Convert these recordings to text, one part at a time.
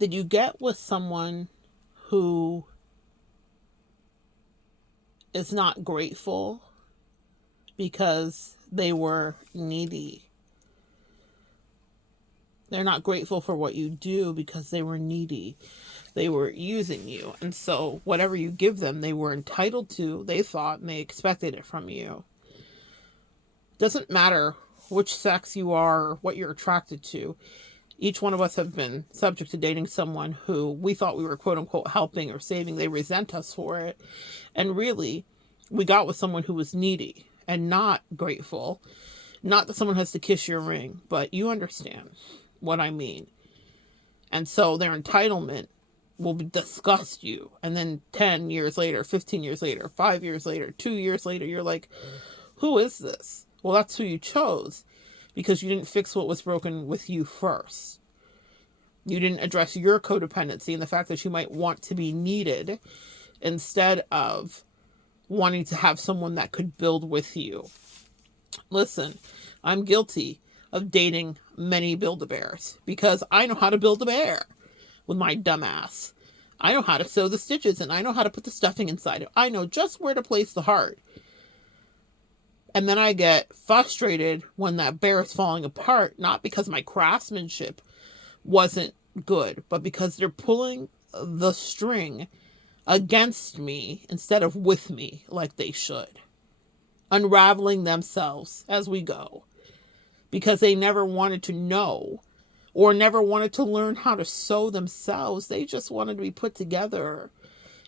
Did you get with someone who is not grateful because they were needy? They're not grateful for what you do because they were needy. They were using you. And so whatever you give them, they were entitled to, they thought, and they expected it from you. Doesn't matter which sex you are or what you're attracted to. Each one of us have been subject to dating someone who we thought we were quote unquote helping or saving. They resent us for it. And really, we got with someone who was needy and not grateful. Not that someone has to kiss your ring, but you understand what I mean. And so their entitlement will disgust you. And then 10 years later, 15 years later, 5 years later, 2 years later, you're like, who is this? Well, that's who you chose because you didn't fix what was broken with you first. You didn't address your codependency and the fact that you might want to be needed instead of wanting to have someone that could build with you. Listen, I'm guilty of dating many Build-A-Bears because I know how to build a bear with my dumb ass. I know how to sew the stitches and I know how to put the stuffing inside it. I know just where to place the heart. And then I get frustrated when that bear is falling apart, not because my craftsmanship wasn't good, but because they're pulling the string against me instead of with me like they should. Unraveling themselves as we go. Because they never wanted to know or never wanted to learn how to sew themselves. They just wanted to be put together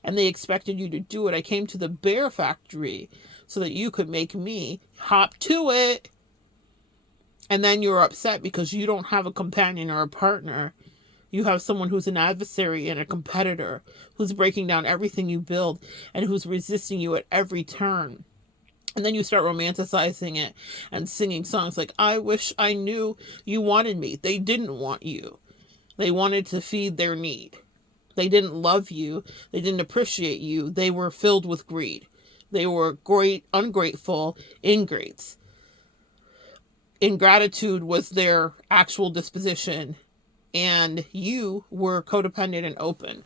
and they expected you to do it. I came to the bear factory so that you could make me hop to it. And then you're upset because you don't have a companion or a partner. You have someone who's an adversary and a competitor who's breaking down everything you build and who's resisting you at every turn. And then you start romanticizing it and singing songs like, I wish I knew you wanted me. They didn't want you. They wanted to feed their need. They didn't love you. They didn't appreciate you. They were filled with greed. They were great, ungrateful ingrates. Ingratitude was their actual disposition. And you were codependent and open.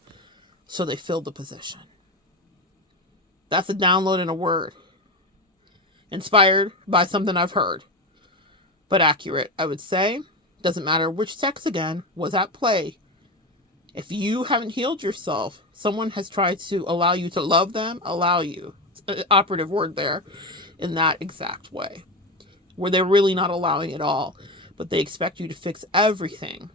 So they filled the position. That's a download in a word. Inspired by something I've heard, but accurate, I would say. Doesn't matter which sex again was at play. If you haven't healed yourself, someone has tried to allow you to love them, allow you. It's an operative word there in that exact way, where they're really not allowing it all, but they expect you to fix everything.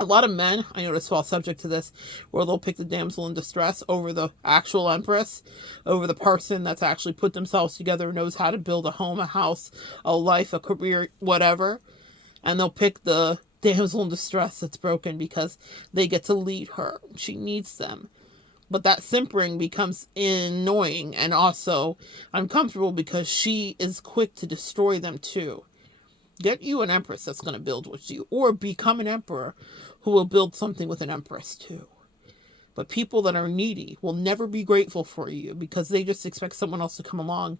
A lot of men, I notice, fall subject to this, where they'll pick the damsel in distress over the actual empress, over the person that's actually put themselves together, knows how to build a home, a house, a life, a career, whatever. And they'll pick the damsel in distress that's broken because they get to lead her. She needs them. But that simpering becomes annoying and also uncomfortable because she is quick to destroy them too. Get you an empress that's going to build with you, or become an emperor who will build something with an empress too. But people that are needy will never be grateful for you because they just expect someone else to come along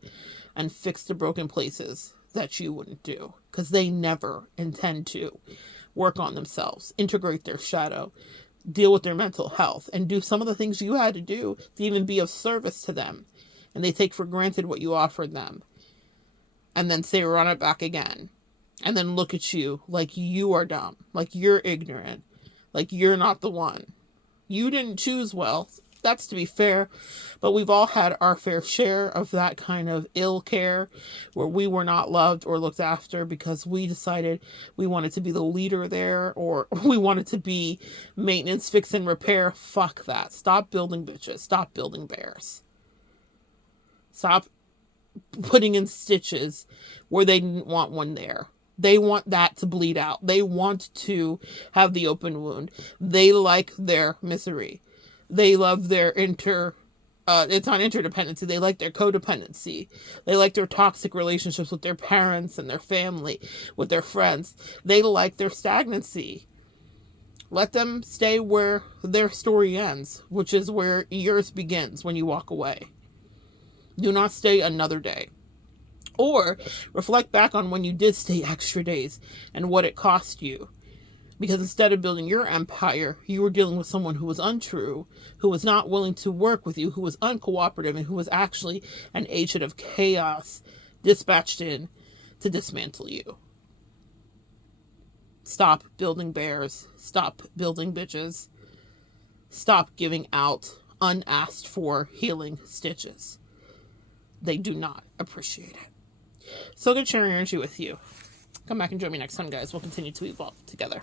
and fix the broken places that you wouldn't do, because they never intend to work on themselves, integrate their shadow, deal with their mental health, and do some of the things you had to do to even be of service to them. And they take for granted what you offered them and then say, run it back again. And then look at you like you are dumb, like you're ignorant, like you're not the one. You didn't choose well. That's to be fair. But we've all had our fair share of that kind of ill care where we were not loved or looked after because we decided we wanted to be the leader there, or we wanted to be maintenance, fix, and repair. Fuck that. Stop building bitches. Stop building bears. Stop putting in stitches where they didn't want one there. They want that to bleed out. They want to have the open wound. They like their misery. They love their it's not interdependency. They like their codependency. They like their toxic relationships with their parents and their family, with their friends. They like their stagnancy. Let them stay where their story ends, which is where yours begins when you walk away. Do not stay another day. Or reflect back on when you did stay extra days and what it cost you. Because instead of building your empire, you were dealing with someone who was untrue, who was not willing to work with you, who was uncooperative, and who was actually an agent of chaos dispatched in to dismantle you. Stop building bears. Stop building bitches. Stop giving out unasked for healing stitches. They do not appreciate it. So good sharing energy with you. Come back and join me next time, guys. We'll continue to evolve together.